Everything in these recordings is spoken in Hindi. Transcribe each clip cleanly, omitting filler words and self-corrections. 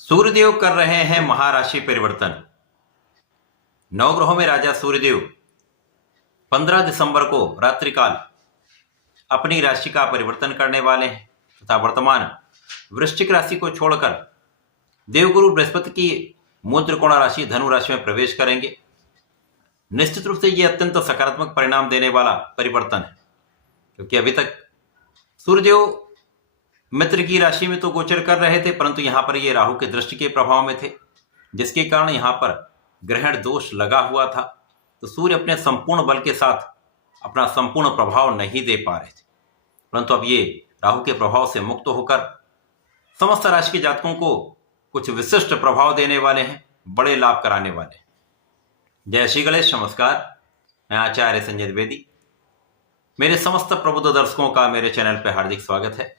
सूर्यदेव कर रहे हैं महाराशि परिवर्तन। नवग्रहों में राजा सूर्यदेव 15 दिसंबर को रात्रिकाल अपनी राशि का परिवर्तन करने वाले हैं तथा वर्तमान वृश्चिक राशि को छोड़कर देवगुरु बृहस्पति की मूल त्रिकोण राशि धनु राशि में प्रवेश करेंगे। निश्चित रूप से यह अत्यंत सकारात्मक परिणाम देने वाला परिवर्तन है, क्योंकि अभी तक सूर्यदेव मित्र की राशि में तो गोचर कर रहे थे, परंतु यहां पर ये राहु के दृष्टि के प्रभाव में थे, जिसके कारण यहां पर ग्रहण दोष लगा हुआ था। तो सूर्य अपने संपूर्ण बल के साथ अपना संपूर्ण प्रभाव नहीं दे पा रहे थे, परंतु अब ये राहु के प्रभाव से मुक्त होकर समस्त राशि के जातकों को कुछ विशिष्ट प्रभाव देने वाले हैं, बड़े लाभ कराने वाले हैं। जय श्री गणेश। नमस्कार, मैं आचार्य संजय द्विवेदी। मेरे समस्त प्रबुद्ध दर्शकों का मेरे चैनल पर हार्दिक स्वागत है।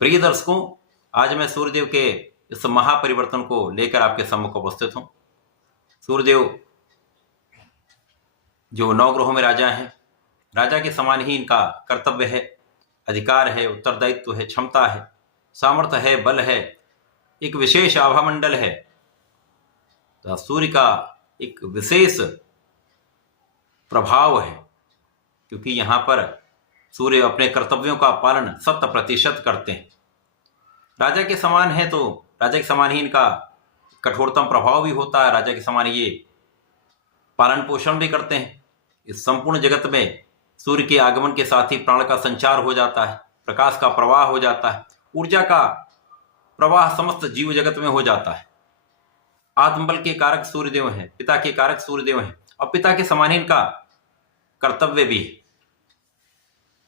प्रिय दर्शकों, आज मैं सूर्यदेव के इस महापरिवर्तन को लेकर आपके सम्मुख उपस्थित हूं। सूर्यदेव जो नवग्रहों में राजा हैं, राजा के समान ही इनका कर्तव्य है, अधिकार है, उत्तरदायित्व है, क्षमता है, सामर्थ्य है, बल है, एक विशेष आभामंडल है। तो सूर्य का एक विशेष प्रभाव है, क्योंकि यहां पर सूर्य अपने कर्तव्यों का पालन 100% करते हैं। राजा के समान है तो राजा के समान ही इनका कठोरतम प्रभाव भी होता है। राजा के समान ये पालन पोषण भी करते हैं। इस संपूर्ण जगत में सूर्य के आगमन के साथ ही प्राण का संचार हो जाता है, प्रकाश का प्रवाह हो जाता है, ऊर्जा का प्रवाह समस्त जीव जगत में हो जाता है। आत्मबल के कारक सूर्यदेव हैं, पिता के कारक सूर्यदेव हैं, और पिता के समान ही इनका कर्तव्य भी है।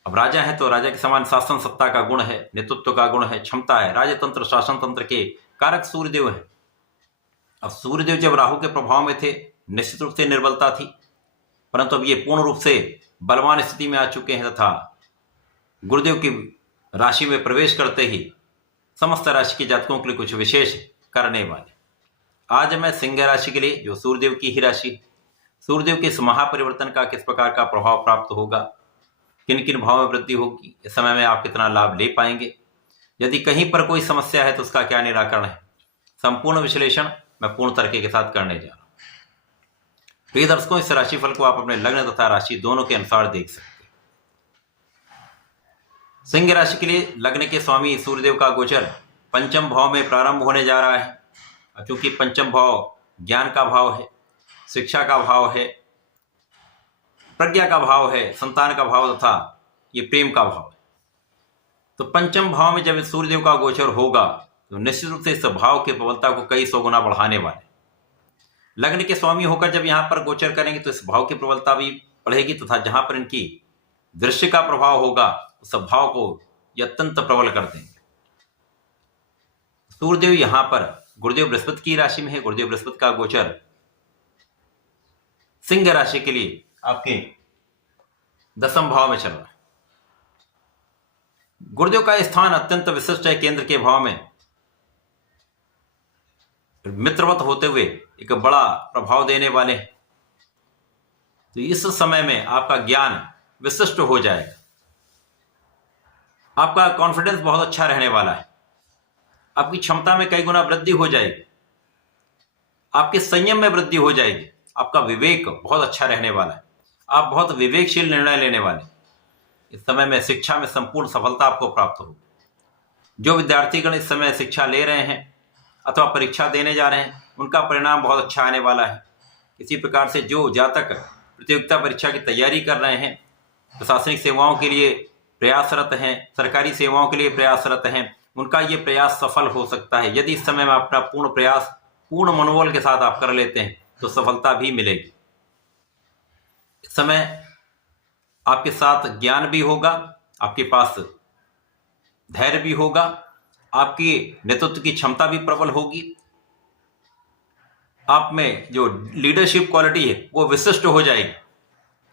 अब राजा है तो राजा के समान शासन सत्ता का गुण है, नेतृत्व का गुण है, क्षमता है। राजतंत्र शासन तंत्र के कारक सूर्यदेव हैं। अब सूर्यदेव जब राहु के प्रभाव में थे, निश्चित रूप से निर्बलता थी, परंतु अब ये पूर्ण रूप से बलवान स्थिति में आ चुके हैं तथा गुरुदेव की राशि में प्रवेश करते ही समस्त राशि के जातकों के लिए कुछ विशेष करने वाले। आज मैं सिंह राशि के लिए, जो सूर्यदेव की ही राशि, सूर्यदेव के इस महापरिवर्तन का किस प्रकार का प्रभाव प्राप्त होगा, किन किन भाव में वृद्धि होगी, इस समय में आप कितना लाभ ले पाएंगे, यदि कहीं पर कोई समस्या है तो उसका क्या निराकरण है, संपूर्ण विश्लेषण मैं पूर्ण तरीके के साथ करने जा रहा हूं। प्रिय दर्शकों, इस राशिफल को आप अपने लग्न तथा राशि दोनों के अनुसार देख सकते हैं। सिंह राशि के लिए लग्न के स्वामी सूर्यदेव का गोचर पंचम भाव में प्रारंभ होने जा रहा है। क्योंकि पंचम भाव ज्ञान का भाव है, शिक्षा का भाव है, प्रज्ञा का भाव है, संतान का भाव तथा ये प्रेम का भाव है। तो पंचम भाव में जब सूर्यदेव का गोचर होगा तो निश्चित रूप से इस भाव की प्रबलता को कई सौ गुना बढ़ाने वाले। लग्न के स्वामी होकर जब यहां पर गोचर करेंगे तो इस भाव की प्रबलता भी बढ़ेगी तथा जहां पर इनकी दृश्य का प्रभाव होगा उस भाव को ये अत्यंत प्रबल कर देंगे। सूर्यदेव यहां पर गुरुदेव बृहस्पति की राशि में है। गुरुदेव बृहस्पति का गोचर सिंह राशि के लिए आपके 10वें भाव में चल रहा है। गुरुदेव का स्थान अत्यंत विशिष्ट है, केंद्र के भाव में मित्रवत होते हुए एक बड़ा प्रभाव देने वाले हैं। तो इस समय में आपका ज्ञान विशिष्ट हो जाएगा, आपका कॉन्फिडेंस बहुत अच्छा रहने वाला है, आपकी क्षमता में कई गुना वृद्धि हो जाएगी, आपके संयम में वृद्धि हो जाएगी, आपका विवेक बहुत अच्छा रहने वाला है, आप बहुत विवेकशील निर्णय लेने वाले। इस समय में शिक्षा में संपूर्ण सफलता आपको प्राप्त होगी। जो विद्यार्थीगण इस समय शिक्षा ले रहे हैं अथवा परीक्षा देने जा रहे हैं, उनका परिणाम बहुत अच्छा आने वाला है। इसी प्रकार से जो जातक प्रतियोगिता परीक्षा की तैयारी कर रहे हैं, प्रशासनिक सेवाओं के लिए प्रयासरत हैं, सरकारी सेवाओं के लिए प्रयासरत हैं, उनका ये प्रयास सफल हो सकता है। यदि इस समय में अपना पूर्ण प्रयास पूर्ण मनोबल के साथ आप कर लेते हैं तो सफलता भी मिलेगी। इस समय आपके साथ ज्ञान भी होगा, आपके पास धैर्य भी होगा, आपकी नेतृत्व की क्षमता भी प्रबल होगी, आप में जो लीडरशिप क्वालिटी है वो विशिष्ट हो जाएगी,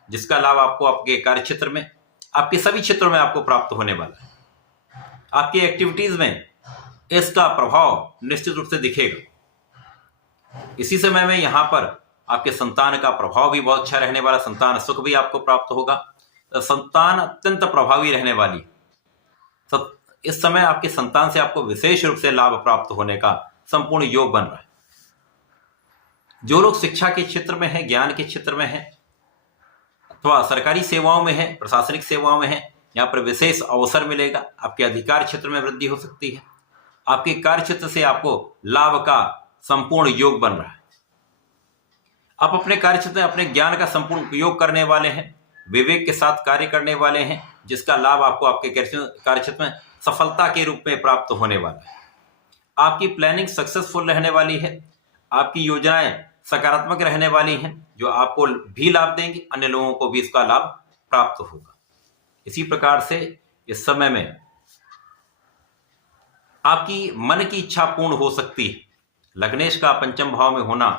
जिसका लाभ आपको आपके कार्य क्षेत्र में, आपके सभी क्षेत्रों में आपको प्राप्त होने वाला है। आपकी एक्टिविटीज में इसका प्रभाव निश्चित रूप से दिखेगा। इसी समय में यहां पर आपके संतान का प्रभाव भी बहुत अच्छा रहने वाला, संतान सुख भी आपको प्राप्त होगा। संतान अत्यंत प्रभावी रहने वाली। इस समय आपके संतान से आपको विशेष रूप से लाभ प्राप्त होने का संपूर्ण योग बन रहा है। जो लोग शिक्षा के क्षेत्र में हैं, ज्ञान के क्षेत्र में हैं, अथवा सरकारी सेवाओं में हैं, प्रशासनिक सेवाओं में हैं, यहाँ पर विशेष अवसर मिलेगा। आपके अधिकार क्षेत्र में वृद्धि हो सकती है। आपके कार्य क्षेत्र से आपको लाभ का संपूर्ण योग बन रहा है। आप अपने कार्य क्षेत्र में अपने ज्ञान का संपूर्ण उपयोग करने वाले हैं, विवेक के साथ कार्य करने वाले हैं, जिसका लाभ आपको आपके कार्य क्षेत्र में सफलता के रूप में प्राप्त होने वाला है। आपकी प्लानिंग सक्सेसफुल रहने वाली है। आपकी योजनाएं सकारात्मक रहने वाली हैं, जो आपको भी लाभ देंगी, अन्य लोगों को भी इसका लाभ प्राप्त होगा। इसी प्रकार से इस समय में आपकी मन की इच्छा पूर्ण हो सकती है। लग्नेश का पंचम भाव में होना,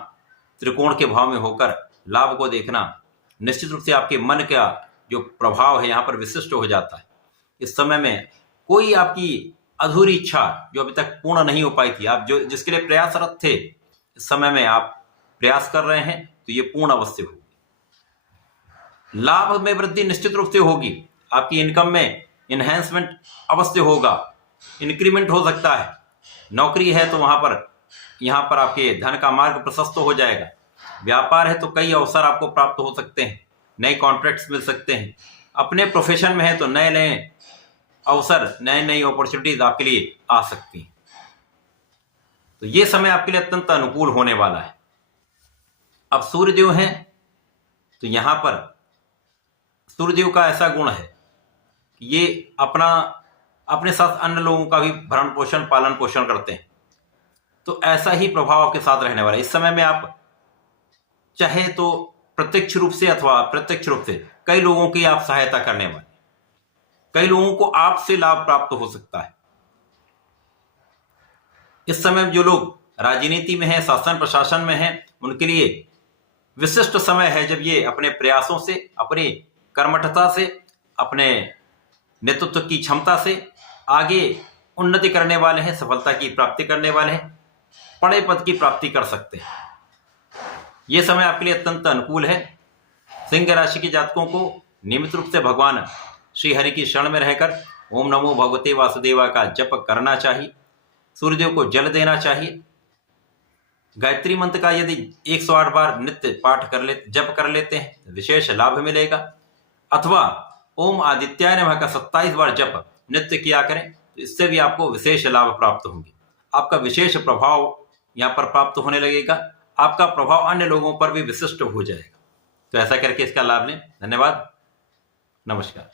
त्रिकोण के भाव में होकर लाभ को देखना, निश्चित रूप से आपके मन का जो प्रभाव है यहाँ पर विशिष्ट हो जाता है। इस समय में कोई आपकी अधूरी इच्छा जो अभी तक पूर्ण नहीं हो पाई थी, आप जो जिसके लिए प्रयासरत थे, इस समय में आप प्रयास कर रहे हैं तो ये पूर्ण अवश्य होगी। लाभ में वृद्धि निश्चित रूप से होगी। आपकी इनकम में इनहेंसमेंट अवश्य होगा, इंक्रीमेंट हो सकता है। नौकरी है तो यहाँ पर आपके धन का मार्ग प्रशस्त हो जाएगा। व्यापार है तो कई अवसर आपको प्राप्त हो सकते हैं, नए कॉन्ट्रैक्ट्स मिल सकते हैं। अपने प्रोफेशन में है तो नए नए अवसर, नई अपॉर्चुनिटीज आपके लिए आ सकती हैं। तो ये समय आपके लिए अत्यंत अनुकूल होने वाला है। अब सूर्यदेव हैं तो यहाँ पर सूर्यदेव का ऐसा गुण है कि ये अपने साथ अन्य लोगों का भी भरण पोषण, पालन पोषण करते हैं। तो ऐसा ही प्रभाव आपके साथ रहने वाला है। इस समय में आप चाहे तो प्रत्यक्ष रूप से अथवा अप्रत्यक्ष रूप से कई लोगों की आप सहायता करने वाले, कई लोगों को आपसे लाभ प्राप्त हो सकता है। इस समय जो लोग राजनीति में हैं, शासन प्रशासन में हैं, उनके लिए विशिष्ट समय है जब ये अपने प्रयासों से, अपनी कर्मठता से, अपने नेतृत्व की क्षमता से आगे उन्नति करने वाले हैं, सफलता की प्राप्ति करने वाले हैं, बड़े पद की प्राप्ति कर सकते हैं। यह समय आपके लिए अत्यंत अनुकूल है। सिंह राशि के जातकों को नियमित रूप से भगवान श्री हरि की शरण में रहकर ओम नमो भगवते वासुदेवा का जप करना चाहिए। सूर्यदेव को जल देना चाहिए। गायत्री मंत्र का यदि 108 बार नित्य पाठ जप कर लेते हैं विशेष लाभ मिलेगा। अथवा ओम आदित्याय नमः का 27 बार जप नित्य किया करें तो इससे भी आपको विशेष लाभ प्राप्त होंगे। आपका विशेष प्रभाव यहाँ पर प्राप्त होने लगेगा। आपका प्रभाव अन्य लोगों पर भी विशिष्ट हो जाएगा। तो ऐसा करके इसका लाभ लें। धन्यवाद, नमस्कार।